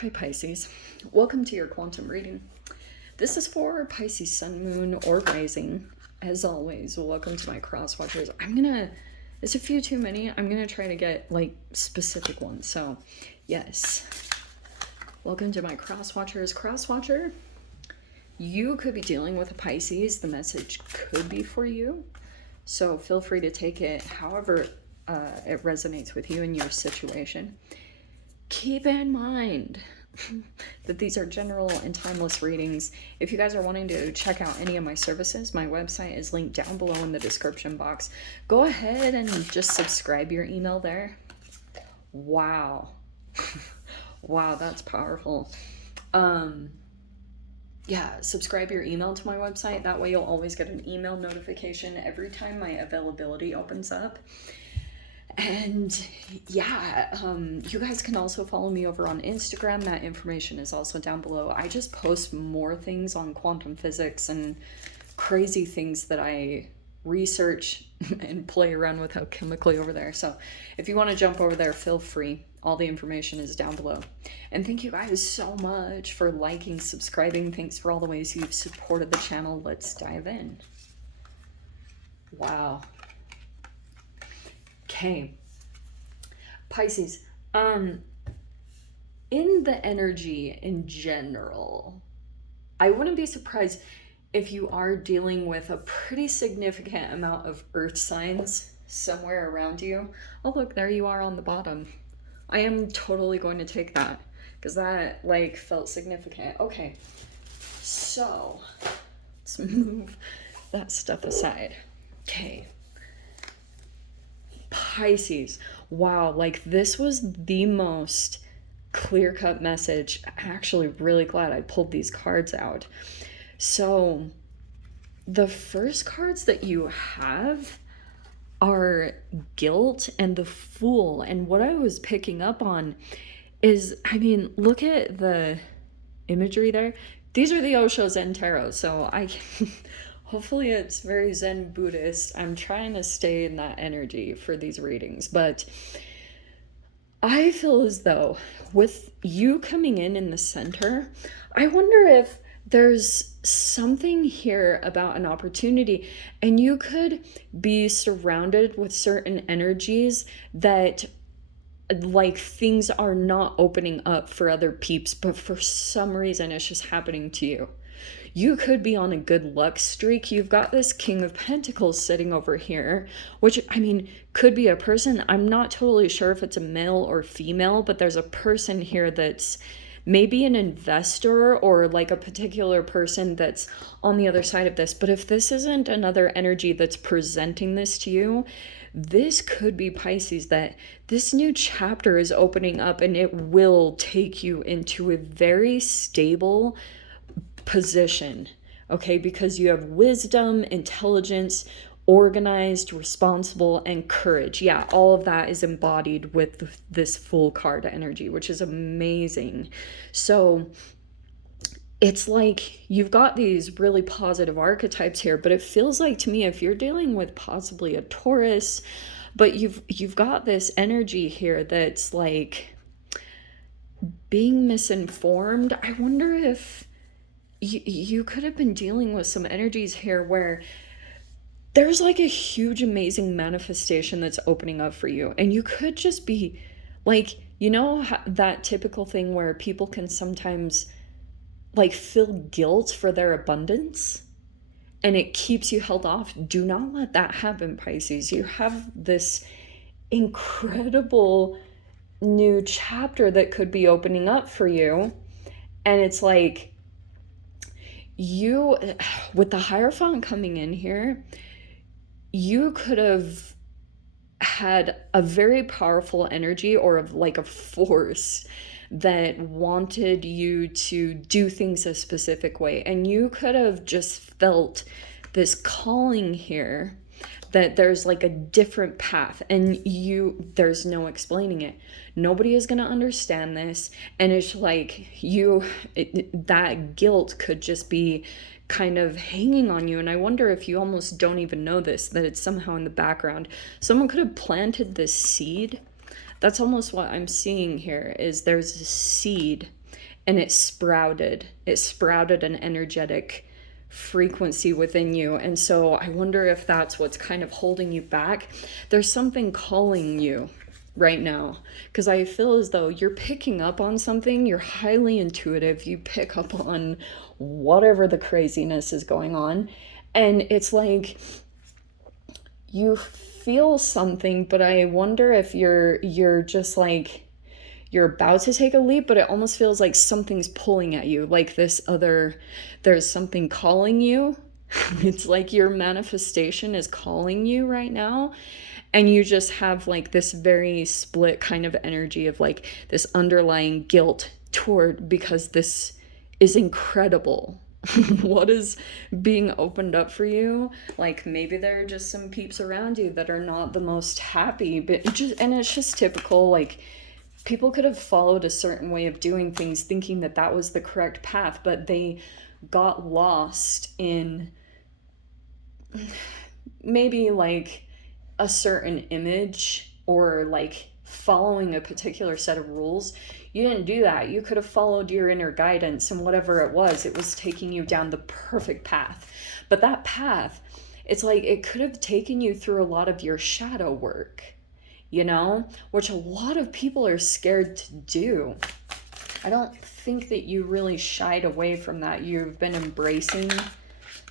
Hi Pisces, welcome to your quantum reading. This is for Pisces Sun, Moon, or Rising. As always, welcome to my cross watchers. It's a few too many. I'm gonna try to get like specific ones. So yes, welcome to my cross watchers. Cross watcher, you could be dealing with a Pisces. The message could be for you. So feel free to take it however it resonates with you in your situation. Keep in mind that these are general and timeless readings. If you guys are wanting to check out any of my services, my website is linked down below in the description box. Go ahead and just subscribe your email there. Wow. Wow, that's powerful. Yeah, subscribe your email to my website. That way you'll always get an email notification every time my availability opens up. And yeah, you guys can also follow me over on Instagram. That information is also down below. I just post more things on quantum physics and crazy things that I research and play around with alchemically over there. So if you want to jump over there, feel free. All the information is down below. And thank you guys so much for liking, subscribing. Thanks for all the ways you've supported the channel. Let's dive in. Wow. Okay, Pisces, in the energy in general, I wouldn't be surprised if you are dealing with a pretty significant amount of earth signs somewhere around you. Oh, look, there you are on the bottom. I am totally going to take that because that like felt significant. Okay, so let's move that stuff aside. Okay. Pisces, wow, like this was the most clear-cut message. I'm actually really glad I pulled these cards out. So the first cards that you have are guilt and the Fool. And what I was picking up on is, I mean, look at the imagery there. These are the Osho Zen Tarot, so I can hopefully it's very Zen Buddhist. I'm trying to stay in that energy for these readings, but I feel as though with you coming in the center, I wonder if there's something here about an opportunity, and you could be surrounded with certain energies that like things are not opening up for other peeps, but for some reason it's just happening to you. You could be on a good luck streak. You've got this King of Pentacles sitting over here, which, I mean, could be a person. I'm not totally sure if it's a male or female, but there's a person here that's maybe an investor or like a particular person that's on the other side of this. But if this isn't another energy that's presenting this to you, this could be Pisces, that this new chapter is opening up and it will take you into a very stable position, okay? Because you have wisdom, intelligence, organized, responsible, and courage. Yeah, all of that is embodied with this Fool card energy, which is amazing. So it's like you've got these really positive archetypes here, but it feels like to me, if you're dealing with possibly a Taurus, but you've got this energy here that's like being misinformed. I wonder if you could have been dealing with some energies here where there's like a huge, amazing manifestation that's opening up for you. And you could just be like, you know, that typical thing where people can sometimes like feel guilt for their abundance and it keeps you held off. Do not let that happen, Pisces. You have this incredible new chapter that could be opening up for you. And it's like, you, with the Hierophant coming in here, you could have had a very powerful energy or of like a force that wanted you to do things a specific way. And you could have just felt this calling here that there's like a different path and there's no explaining it. Nobody is going to understand this. And it's like that guilt could just be kind of hanging on you. And I wonder if you almost don't even know this, that it's somehow in the background. Someone could have planted this seed. That's almost what I'm seeing here, is there's a seed and it sprouted. It sprouted an energetic frequency within you. And so I wonder if that's what's kind of holding you back. There's something calling you right now, because I feel as though you're picking up on something. You're highly intuitive. You pick up on whatever the craziness is going on, and it's like you feel something, but I wonder if you're just like you're about to take a leap, but it almost feels like something's pulling at you, like there's something calling you. It's like your manifestation is calling you right now, and you just have like this very split kind of energy of like this underlying guilt toward, because this is incredible. What is being opened up for you? Like maybe there are just some peeps around you that are not the most happy, but it's just typical. Like people could have followed a certain way of doing things thinking that that was the correct path, but they got lost in maybe like a certain image, or like following a particular set of rules. You didn't do that. You could have followed your inner guidance, and whatever it was taking you down the perfect path. But that path, it's like it could have taken you through a lot of your shadow work, which a lot of people are scared to do. I don't think that you really shied away from that. You've been embracing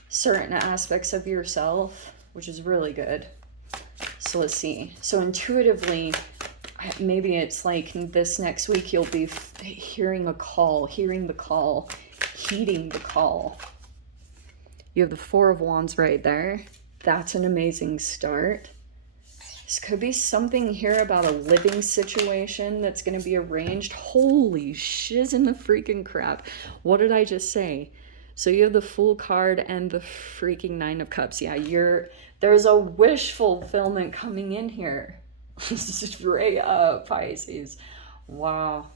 certain aspects of yourself, which is really good. So let's see. So intuitively, maybe it's like this next week you'll be hearing the call, heeding the call. You have the Four of Wands right there. That's an amazing start. This could be something here about a living situation that's going to be arranged. Holy shiz in the freaking crap. What did I just say? So you have the Fool card and the freaking Nine of Cups. Yeah, there's a wish fulfillment coming in here. Straight up, Pisces. Wow.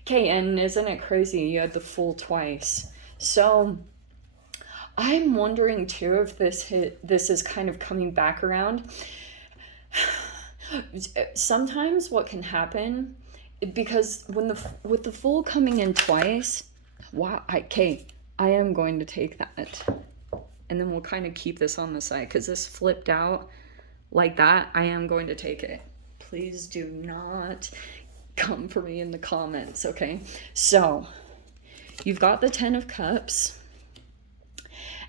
Okay, and isn't it crazy? You had the Fool twice. So I'm wondering too if this is kind of coming back around. Sometimes what can happen, because with the Fool coming in twice, wow, I am going to take that, and then we'll kind of keep this on the side, because this flipped out like that. I am going to take it. Please do not come for me in the comments, okay? So you've got the Ten of Cups,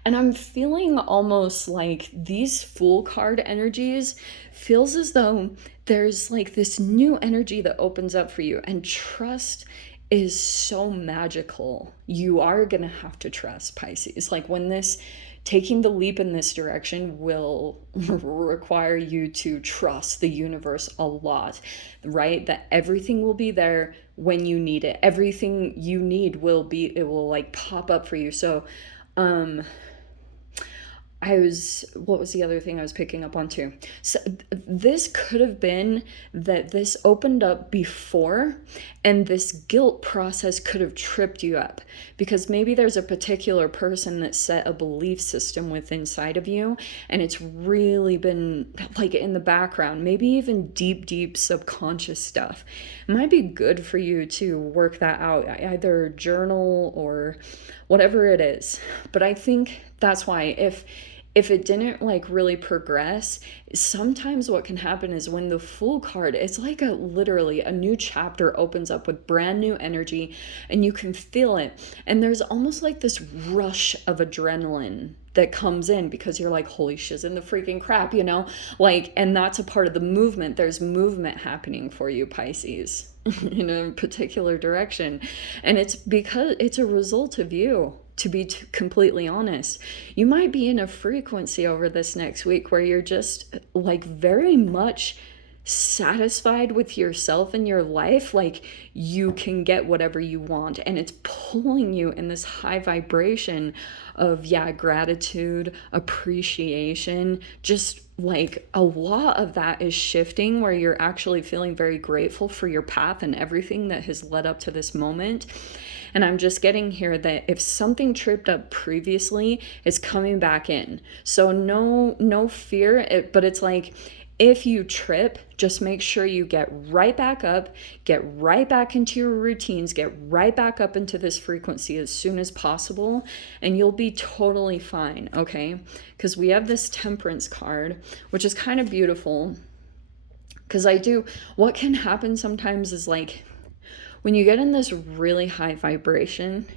and I'm feeling almost like these Fool card energies feels as though there's like this new energy that opens up for you, and trust is so magical. You are gonna have to trust, Pisces. Like when taking the leap in this direction will require you to trust the universe a lot, right? That everything will be there when you need it. Everything you need it will like pop up for you. So, what was the other thing I was picking up on too? So this could have been that this opened up before, and this guilt process could have tripped you up, because maybe there's a particular person that set a belief system within inside of you, and it's really been like in the background, maybe even deep subconscious stuff. It might be good for you to work that out, either journal or whatever it is. But I think that's why if it didn't like really progress, sometimes what can happen is when the Fool card, it's like literally a new chapter opens up with brand new energy, and you can feel it. And there's almost like this rush of adrenaline that comes in, because you're like, holy shiz in the freaking crap, like, and that's a part of the movement. There's movement happening for you, Pisces, in a particular direction. And it's because it's a result of you. To be completely honest, you might be in a frequency over this next week where you're just like very much satisfied with yourself and your life. Like you can get whatever you want, and it's pulling you in this high vibration of gratitude, appreciation. Just like a lot of that is shifting, where you're actually feeling very grateful for your path and everything that has led up to this moment. And I'm just getting here that if something tripped up previously, it's coming back in. So no fear, but it's like If you trip, just make sure you get right back up, get right back into your routines, get right back up into this frequency as soon as possible, and you'll be totally fine, okay? Because we have this temperance card, which is kind of beautiful. Because what can happen sometimes is like when you get in this really high vibration,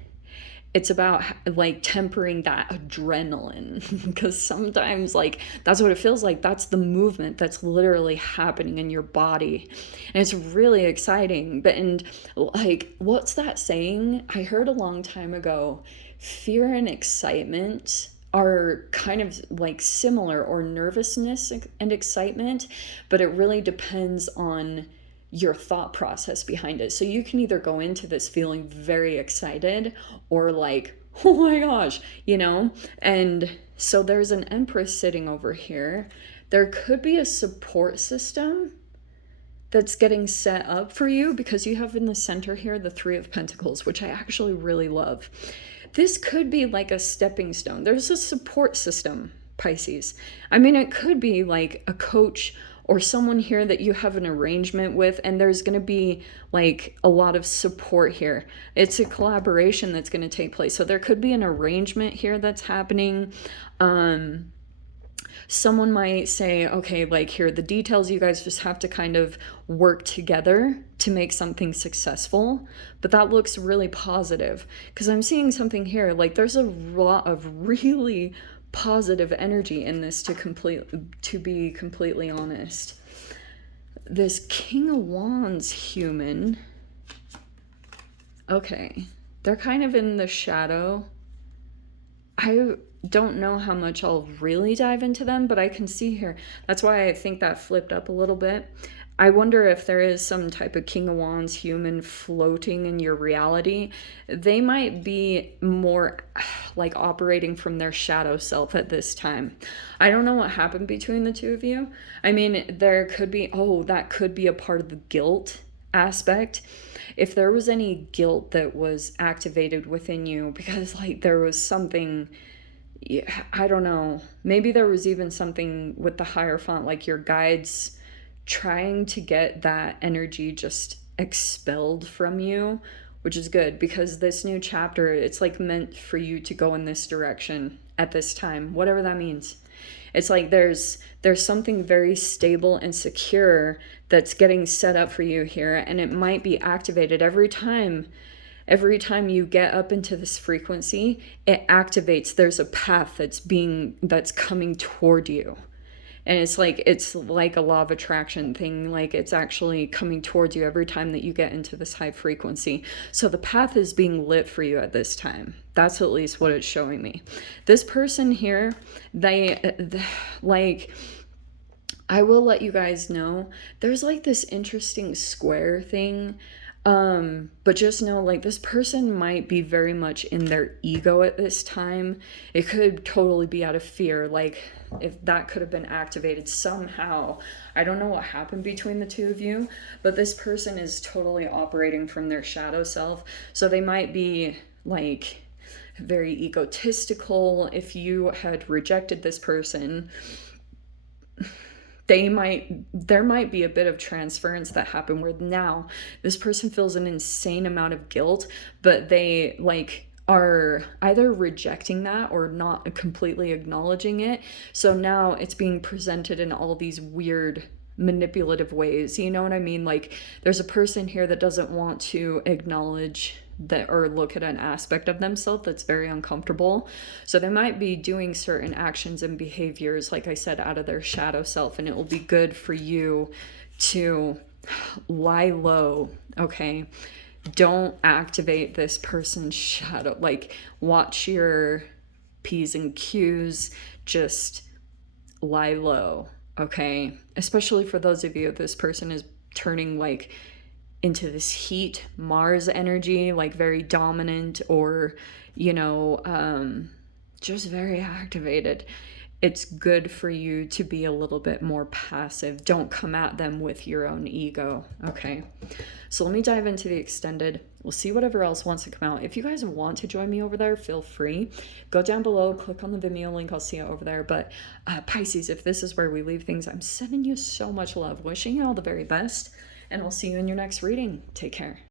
it's about like tempering that adrenaline because sometimes like that's what it feels like. That's the movement that's literally happening in your body, and it's really exciting. But and like, what's that saying I heard a long time ago? Fear and excitement are kind of like similar, or nervousness and excitement, but it really depends on your thought process behind it. So you can either go into this feeling very excited or like, oh my gosh, you know? And so there's an Empress sitting over here. There could be a support system that's getting set up for you because you have in the center here the Three of Pentacles, which I actually really love. This could be like a stepping stone. There's a support system, Pisces. I mean, it could be like a coach or someone here that you have an arrangement with, and there's going to be like a lot of support here. It's a collaboration that's going to take place. So there could be an arrangement here that's happening. Someone might say, okay, like here are the details. You guys just have to kind of work together to make something successful. But that looks really positive because I'm seeing something here. Like there's a lot of really positive energy in this, to be completely honest. This King of Wands human, okay, they're kind of in the shadow. I don't know how much I'll really dive into them, but I can see here. That's why I think that flipped up a little bit. I wonder if there is some type of King of Wands human floating in your reality. They might be more like operating from their shadow self at this time. I don't know what happened between the two of you. I mean, there could be, that could be a part of the guilt aspect. If there was any guilt that was activated within you because like there was something, I don't know, maybe there was even something with the Hierophant, like your guides trying to get that energy just expelled from you, which is good because this new chapter, it's like meant for you to go in this direction at this time, whatever that means. It's like there's something very stable and secure that's getting set up for you here, and it might be activated every time you get up into this frequency. It activates. There's a path that's coming toward you. And it's like a law of attraction thing. Like it's actually coming towards you every time that you get into this high frequency. So the path is being lit for you at this time. That's at least what it's showing me. This person here, like, I will let you guys know, there's like this interesting square thing. But just know, like, this person might be very much in their ego at this time. It could totally be out of fear. Like, if that could have been activated somehow. I don't know what happened between the two of you, but this person is totally operating from their shadow self. So they might be, like, very egotistical. If you had rejected this person, there might be a bit of transference that happened where now this person feels an insane amount of guilt, but they like are either rejecting that or not completely acknowledging it. So now it's being presented in all these weird manipulative ways. You know what I mean? Like there's a person here that doesn't want to acknowledge that or look at an aspect of themselves that's very uncomfortable. So they might be doing certain actions and behaviors, like I said, out of their shadow self, and it will be good for you to lie low, okay? Don't activate this person's shadow. Like, watch your P's and Q's, just lie low, okay? Especially for those of you, this person is turning like into this heat Mars energy, like very dominant, or just very activated. it's good for you to be a little bit more passive. Don't come at them with your own ego. Okay. So let me dive into the extended. We'll see whatever else wants to come out. If you guys want to join me over there, feel free. Go down below, click on the Vimeo link. I'll see you over there. But Pisces, if this is where we leave things, I'm sending you so much love. Wishing you all the very best. And we'll see you in your next reading. Take care.